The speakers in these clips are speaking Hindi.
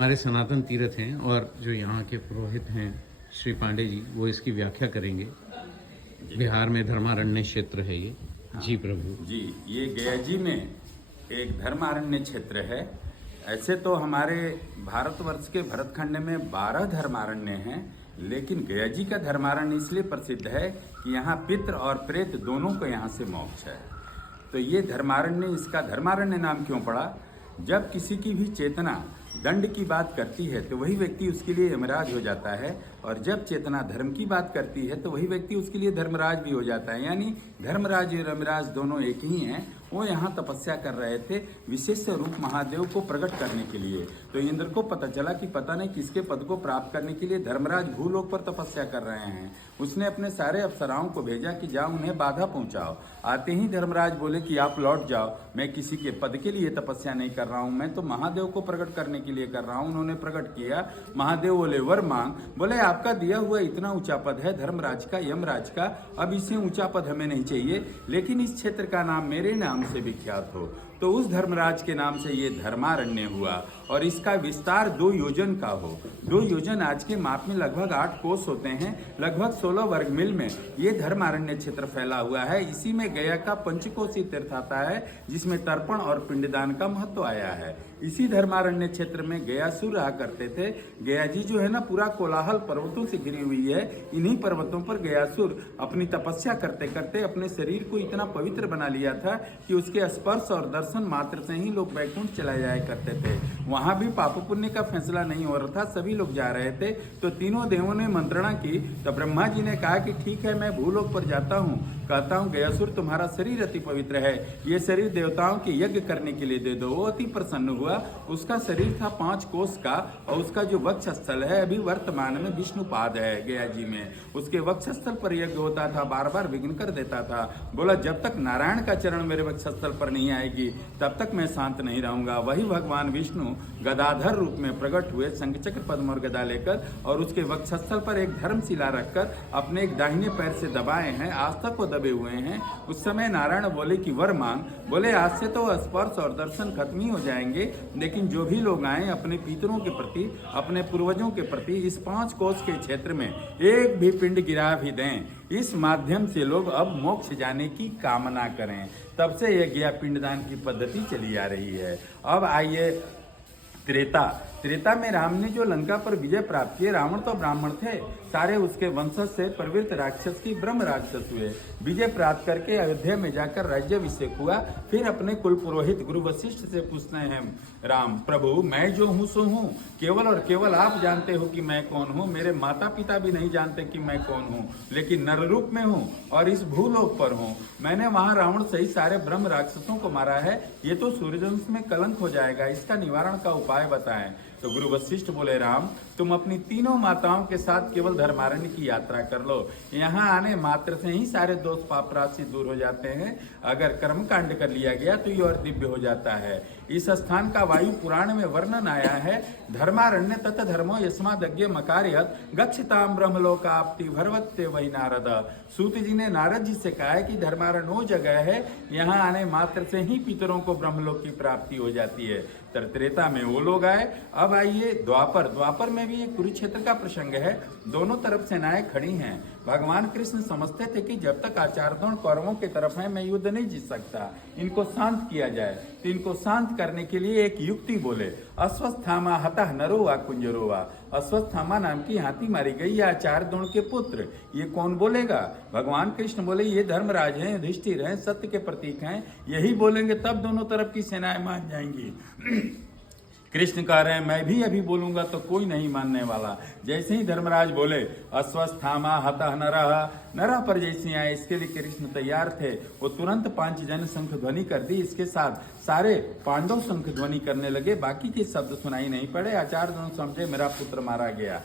हमारे सनातन तीर्थ हैं और जो यहाँ के पुरोहित हैं श्री पांडे जी, वो इसकी व्याख्या करेंगे। बिहार में धर्मारण्य क्षेत्र है ये। जी प्रभु। जी, ये गया जी में एक धर्मारण्य क्षेत्र है। ऐसे तो हमारे भारतवर्ष के भरतखंड में 12 धर्मारण्य हैं, लेकिन गया जी का धर्मारण्य इसलिए प्रसिद्ध है कि यहाँ पितृ और प्रेत दोनों को यहाँ से मोक्ष है। तो ये धर्मारण्य, इसका धर्मारण्य नाम क्यों पड़ा? जब किसी की भी चेतना दंड की बात करती है तो वही व्यक्ति उसके लिए यमराज हो जाता है, और जब चेतना धर्म की बात करती है तो वही व्यक्ति उसके लिए धर्मराज भी हो जाता है। यानी धर्मराज और यमराज दोनों एक ही हैं। वो यहाँ तपस्या कर रहे थे विशेष रूप महादेव को प्रकट करने के लिए। तो इंद्र को पता चला कि पता नहीं किसके पद को प्राप्त करने के लिए धर्मराज भूलोक पर तपस्या कर रहे हैं। उसने अपने सारे अप्सराओं को भेजा कि जाओ उन्हें बाधा पहुंचाओ। आते ही धर्मराज बोले कि आप लौट जाओ, मैं किसी के पद के लिए तपस्या नहीं कर रहा हूं, मैं तो महादेव को प्रकट करने के लिए कर रहा हूं। उन्होंने प्रकट किया। महादेव बोले वर मांग। बोले आपका दिया हुआ इतना ऊंचा पद है धर्मराज का, यमराज का, अब इससे ऊंचा पद हमें नहीं चाहिए, लेकिन इस क्षेत्र का नाम मेरे नाम से विख्यात हो। तो उस धर्मराज के नाम से ये धर्मारण्य हुआ, और इसका विस्तार 2 योजन का हो। 2 योजन आज के माप में लगभग 8 कोस होते हैं। लगभग 16 वर्ग मील में ये धर्मारण्य क्षेत्र फैला हुआ है। इसी में गया का पंचकोसी तीर्थ आता है, जिसमें तर्पण और पिंडदान का महत्व आया है। इसी धर्मारण्य क्षेत्र में गयासुर रहा करते थे। गया जी जो है ना, पूरा कोलाहल पर्वतों से घिरी हुई है। इन्हीं पर्वतों पर गयासुर अपनी तपस्या करते करते अपने शरीर को इतना पवित्र बना लिया था कि उसके स्पर्श और दर्शन मात्र से ही लोग वैकुंठ चला जाया करते थे। वहां भी पाप पुण्य का फैसला नहीं हो रहा था, सभी लोग जा रहे थे। तो तीनों देवों ने मंत्रणा की। तो ब्रह्मा जी ने कहा कि ठीक है, मैं भूलोक पर जाता हूँ, कहता हूँ गयासुर तुम्हारा शरीर अति पवित्र है, ये शरीर देवताओं के यज्ञ करने के लिए दे दो। वो अति प्रसन्न हुआ। उसका शरीर था 5 कोस का, और उसका जो वक्षस्थल है अभी वर्तमान में विष्णुपाद है गया जी में। उसके वक्षस्थल पर यज्ञ होता था, बार बार विघ्न कर देता था। बोला जब तक नारायण का चरण मेरे वक्षस्थल पर नहीं आएगी तब तक मैं शांत नहीं रहूंगा। वही भगवान विष्णु गदाधर रूप में प्रकट हुए, शंख चक्र पद्म और गदा लेकर, और उसके वक्षस्थल पर एक धर्मशिला रखकर अपने एक दाहिने पैर से दबाए हैं, आज तक वो दबे हुए हैं। उस समय नारायण बोले कि वर मांग। बोले आज से तो स्पर्श और दर्शन खत्म ही हो जाएंगे, लेकिन जो भी लोग आए अपने पितरों के प्रति, अपने पूर्वजों के प्रति इस 5 कोस के क्षेत्र में एक भी पिंड गिरा भी दें, इस माध्यम से लोग अब मोक्ष जाने की कामना करें। तब से यह गया पिंडदान की पद्धति चली आ रही है। अब आइए त्रेता में राम ने जो लंका पर विजय प्राप्त की, रावण तो ब्राह्मण थे, सारे उसके वंशज से प्रवृत्त राक्षस की ब्रह्म राक्षस हुए। विजय प्राप्त करके अयोध्या में जाकर राज्याभिषेक हुआ। फिर अपने कुल पुरोहित गुरु वशिष्ठ से पूछते हैं राम, प्रभु मैं जो हूँ सो हूँ, केवल और केवल आप जानते हो कि मैं कौन हूँ। मेरे माता पिता भी नहीं जानते कि मैं कौन हूँ, लेकिन नर रूप में हूँ और इस भूलोक पर हूँ। मैंने वहां रावण सहित सारे ब्रह्म राक्षसों को मारा है। ये तो सूर्यवंश में कलंक हो जाएगा, इसका निवारण का उपाय बताएं। तो गुरु वशिष्ठ बोले राम, तुम अपनी तीनों माताओं के साथ केवल धर्मारण्य की यात्रा कर लो। यहाँ आने मात्र से ही सारे दोष पाप राशि दूर हो जाते हैं। अगर कर्म कांड कर लिया गया तो ये और दिव्य हो जाता है। इस स्थान का वायु पुराण में वर्णन आया है। धर्मारण्य तत् धर्मो यस्मादज्ञ मकार्यत गच्छताम ब्रह्मलोकाप्ति भरवत्ते वही नारद। सूत जी ने नारद जी से कहा है कि धर्मारण्य वो जगह है, यहाँ आने मात्र से ही पितरों को ब्रह्मलोक की प्राप्ति हो जाती है। त्रेता में वो लोग आए। अब आइए द्वापर में भी एक कुरुक्षेत्र का प्रसंग है। दोनों तरफ सेनाएं खड़ी हैं। भगवान कृष्ण समझते थे कि जब तक आचार्यों कौरवों की तरफ है मैं युद्ध नहीं जीत सकता, इनको शांत किया जाए। तो इनको शांत करने के लिए एक युक्ति बोले, अश्वस्थामा हतः नरो वा कुंजरो वा। अश्वस्थामा नाम की हाथी मारी गई, या आचार्य द्रोण के पुत्र। ये कौन बोलेगा? भगवान कृष्ण बोले ये धर्मराज हैं, युधिष्ठिर हैं, सत्य के प्रतीक हैं, यही बोलेंगे तब दोनों तरफ की सेनाएं मान जाएंगी। कृष्ण कह रहे हैं मैं भी अभी बोलूंगा तो कोई नहीं मानने वाला। जैसे ही धर्मराज बोले अश्वस्थामा हतः नरः पर जैसे आए, इसके लिए कृष्ण तैयार थे। वो तुरंत 5 जन शंख ध्वनि कर दी। इसके साथ सारे पांडव शंख ध्वनि करने लगे। बाकी के शब्द सुनाई नहीं पड़े। आचार्य दोनों समझे मेरा पुत्र मारा गया।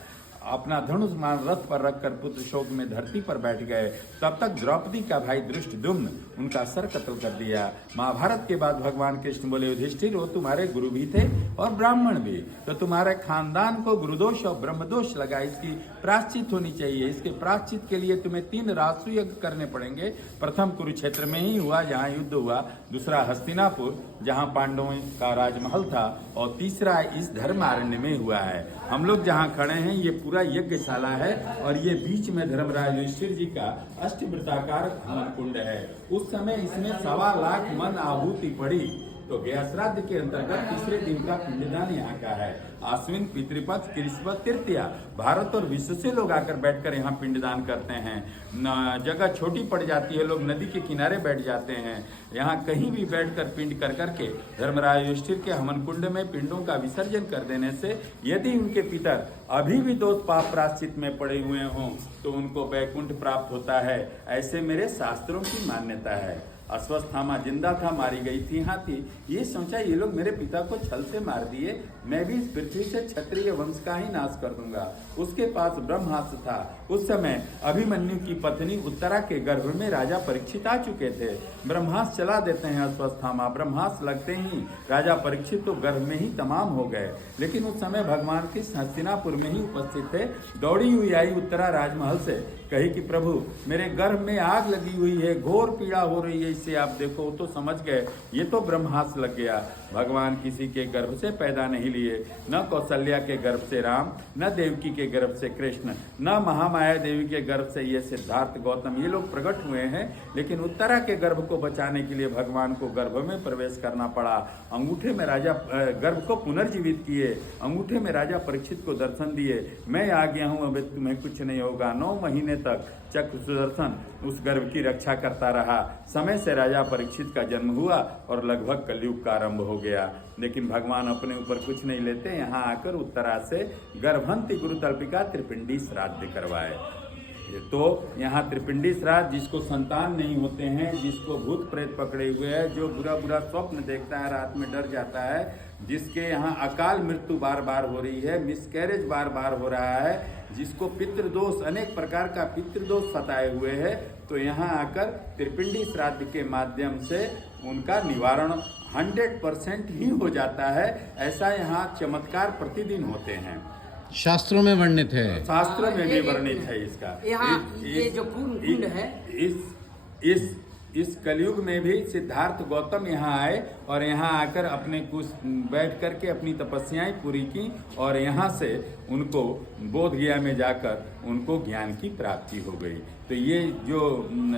अपना धनुष्मान रथ पर रखकर पुत्र शोक में धरती पर बैठ गए, तब तक द्रौपदी का भाई धृष्टद्युम्न उनका सर कत्ल कर दिया। महाभारत के बाद भगवान कृष्ण बोले, युधिष्ठिर वो तुम्हारे गुरु भी थे और ब्राह्मण भी, तो तुम्हारे खानदान को गुरुदोष और ब्रह्मदोष लगा, इसकी प्रायश्चित होनी चाहिए। इसके प्रायश्चित के लिए तुम्हें 3 राष्ट्र यज्ञ करने पड़ेंगे। प्रथम कुरुक्षेत्र में ही हुआ जहाँ युद्ध हुआ, दूसरा हस्तिनापुर जहाँ पांडवों का राजमहल था, और तीसरा इस धर्मारण्य में हुआ है। हम लोग जहाँ खड़े हैं ये पूरा यज्ञशाला है, और ये बीच में धर्मराज युधिष्ठिर जी का अष्टवृत्ताकार हवन कुंड है। उस समय इसमें 1.25 लाख मन आहुति पड़ी। तो गया श्राद्ध के अंतर्गत तीसरे दिन का पिंडदान यहाँ का है। आश्विन पितृपक्ष कृष्णपक्ष तृतीया, भारत और विश्व से लोग आकर बैठकर यहाँ पिंडदान करते हैं। जगह छोटी पड़ जाती है, लोग नदी के किनारे बैठ जाते हैं। यहाँ कहीं भी बैठकर पिंड कर करके धर्मराज युधिष्ठिर के हवन कुंड में पिंडों का विसर्जन कर देने से यदि उनके पितर अभी भी दोष पाप प्रायश्चित में पड़े हुए हों तो उनको वैकुंठ प्राप्त होता है। ऐसे मेरे शास्त्रों की मान्यता है। अश्वत्थामा जिंदा था, मारी गई थी हाथी। ये सोचा ये लोग मेरे पिता को छल से मार दिए, मैं भी इस पृथ्वी से क्षत्रिय वंश का ही नाश कर दूंगा। उसके पास ब्रह्मास्त्र था। उस समय अभिमन्यु की पत्नी उत्तरा के गर्भ में राजा परीक्षित आ चुके थे। ब्रह्मास्त्र चला देते हैं अश्वत्थामा, ब्रह्मास्त्र लगते ही राजा परीक्षित तो गर्भ में ही तमाम हो गए। लेकिन उस समय भगवान कृष्ण हस्तिनापुर में ही उपस्थित थे। दौड़ी हुई आई उत्तरा राजमहल से, कही कि प्रभु मेरे गर्भ में आग लगी हुई है, घोर पीड़ा हो रही है, इससे आप देखो। तो समझ गए ये तो ब्रह्मास्त्र लग गया। भगवान किसी के गर्भ से पैदा नहीं लिए, न कौशल्या के गर्भ से राम, न देवकी के गर्भ से कृष्ण, न महामाया देवी के गर्भ से ये सिद्धार्थ गौतम, ये लोग प्रकट हुए हैं। लेकिन उत्तरा के गर्भ को बचाने के लिए भगवान को गर्भ में प्रवेश करना पड़ा। अंगूठे में राजा गर्भ को पुनर्जीवित किए, अंगूठे में राजा परीक्षित को दर्शन दिए, मैं आ गया हूँ, अब तुम्हें कुछ नहीं होगा। 9 महीने तक चक्र सुदर्शन उस गर्भ की रक्षा करता रहा। समय से राजा परीक्षित का जन्म हुआ और लगभग कलयुग का आरंभ हो गया। लेकिन भगवान अपने ऊपर कुछ नहीं लेते, यहाँ आकर उत्तरा से गर्भंती गुरुतल्पिका त्रिपिंडी श्राद्ध करवाए। तो यहाँ त्रिपिंडी श्राद्ध, जिसको संतान नहीं होते हैं, जिसको भूत प्रेत पकड़े हुए हैं, जो बुरा बुरा स्वप्न देखता है, रात में डर जाता है, जिसके यहाँ अकाल मृत्यु बार बार हो रही है, मिसकैरेज बार बार हो रहा है, जिसको पितृदोष, अनेक प्रकार का पितृदोष सताए हुए है, तो यहाँ आकर त्रिपिंडी श्राद्ध के माध्यम से उनका निवारण 100% ही हो जाता है। ऐसा यहाँ चमत्कार प्रतिदिन होते हैं। शास्त्रों में वर्णित है, शास्त्रों में भी वर्णित है इसका। यहाँ ये जो कुंड है, इस कलयुग में भी सिद्धार्थ गौतम यहाँ आए और यहाँ आकर अपने कुछ बैठ करके अपनी तपस्याएं पूरी की, और यहाँ से उनको बोध गया में जाकर उनको ज्ञान की प्राप्ति हो गई। तो ये जो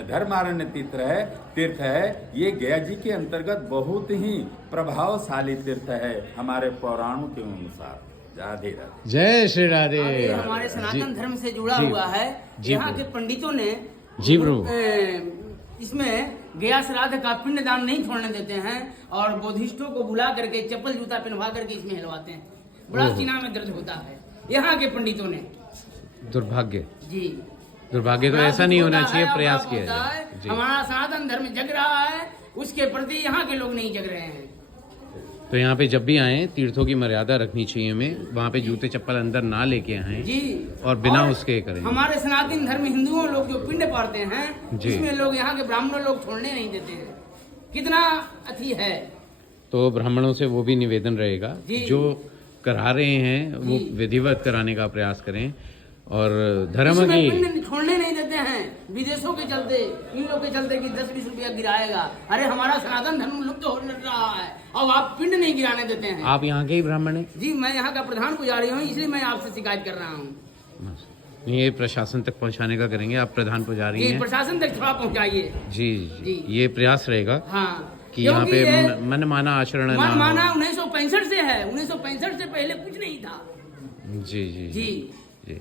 धर्मारण्य तीर्थ है, ये गया जी के अंतर्गत बहुत ही प्रभावशाली तीर्थ है हमारे पुराणों के अनुसार। राधे राधे, जय श्री राधे। ये हमारे सनातन धर्म से जुड़ा हुआ है। यहाँ के पंडितों ने जी प्रभु इसमें गया श्राद्ध का पिंडदान नहीं छोड़ने देते हैं, और बोधिष्ठों को बुला करके चप्पल जूता पहनवा करके इसमें हिलवाते हैं। बड़ा सीना में दर्द होता है यहाँ के पंडितों ने। दुर्भाग्य, जी दुर्भाग्य, तो ऐसा नहीं होना चाहिए, प्रयास किया जाए। हमारा सनातन धर्म जग रहा है, उसके प्रति यहाँ के लोग नहीं जग रहे हैं। तो यहाँ पे जब भी आए तीर्थों की मर्यादा रखनी चाहिए हमें, वहाँ पे जूते चप्पल अंदर ना लेके आए जी, और बिना उसके करें। हमारे सनातन धर्म हिंदुओं लोग जो पिंड पाड़ते हैं, इसमें लोग यहाँ के ब्राह्मणों लोग छोड़ने नहीं देते हैं। कितना अति है। तो ब्राह्मणों से वो भी निवेदन रहेगा, जो करा रहे हैं वो विधिवत कराने का प्रयास करें, और धर्म की पिंड छोड़ने नहीं देते हैं। विदेशों के चलते, इन लोग के चलते कि 10-20 रुपया गिराएगा। अरे हमारा सनातन धर्म लुप्त हो रहा है, अब आप पिंड नहीं गिराने देते हैं। आप यहाँ के ही ब्राह्मण हैं? जी, मैं यहाँ का प्रधान पुजारी हूँ, इसलिए मैं आपसे शिकायत कर रहा हूँ। ये प्रशासन तक पहुँचाने का करेंगे, आप प्रधान पुजारी हैं, प्रशासन तक थोड़ा पहुँचाइए। जी, ये प्रयास रहेगा। हाँ, कि यहाँ पे मनमाना आचरण ना हो। मनमाना 1965 से है, 1965 से पहले कुछ नहीं था। जी जी जी,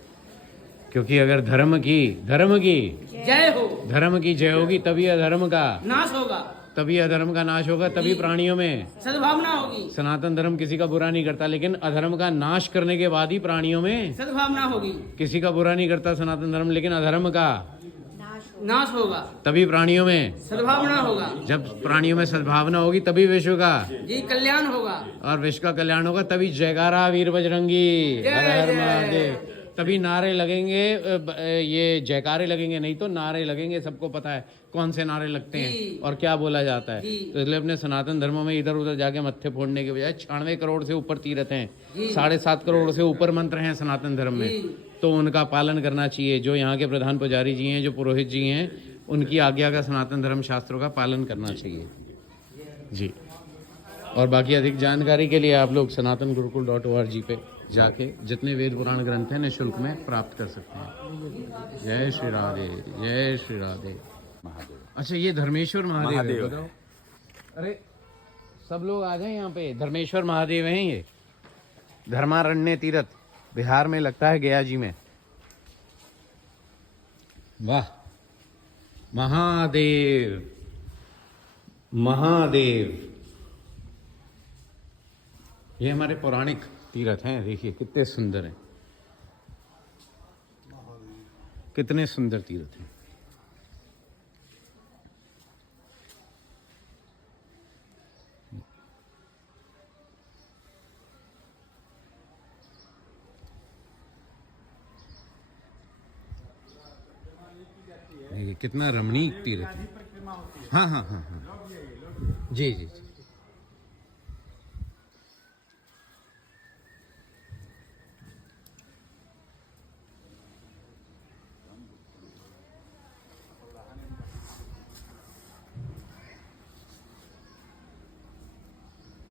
क्योंकि अगर धर्म की जय हो, धर्म की जय होगी, तभी अधर्म का नाश होगा, तभी अधर्म का नाश होगा, तभी प्राणियों में सद्भावना होगी। सनातन धर्म किसी का बुरा नहीं करता, लेकिन अधर्म का नाश करने के बाद ही प्राणियों में सद्भावना होगी। किसी का बुरा नहीं करता सनातन धर्म, लेकिन अधर्म का नाश होगा, तभी प्राणियों में सद्भावना होगा। जब प्राणियों में सद्भावना होगी तभी विश्व का जी कल्याण होगा, और विश्व का कल्याण होगा, तभी जयकारा वीर बजरंगी, हर हर महादेव। तभी नारे लगेंगे, ये जयकारे लगेंगे, नहीं तो नारे लगेंगे। सबको पता है कौन से नारे लगते हैं और क्या बोला जाता है। तो इसलिए अपने सनातन धर्म में इधर उधर जाके मत्थे फोड़ने के बजाय 96 करोड़ से ऊपर तीर्थ हैं, 7.5 करोड़ से ऊपर मंत्र हैं सनातन धर्म में, तो उनका पालन करना चाहिए। जो यहाँ के प्रधान पुजारी जी हैं, जो पुरोहित जी हैं, उनकी आज्ञा का सनातन धर्म शास्त्रों का पालन करना चाहिए जी। और बाकी अधिक जानकारी के लिए आप लोग sanatangurukul.org पे जाके जितने वेद पुराण ग्रंथ हैं निःशुल्क में प्राप्त कर सकते हैं। जय श्री राधे, जय श्री राधे। महादेव। अच्छा, ये धर्मेश्वर महादेव है, महादेव बताओ। अरे सब लोग आ जाए यहाँ पे, धर्मेश्वर महादेव हैं ये। धर्मारण्य तीर्थ बिहार में लगता है, गया जी में। वाह, महादेव महादेव। ये हमारे पौराणिक तीर्थ हैं, देखिए कितने सुंदर हैं, कितने सुंदर तीर्थ हैं। देखिए कितना रमणीक तीर्थ है। हाँ हाँ हाँ हाँ, जी जी जी।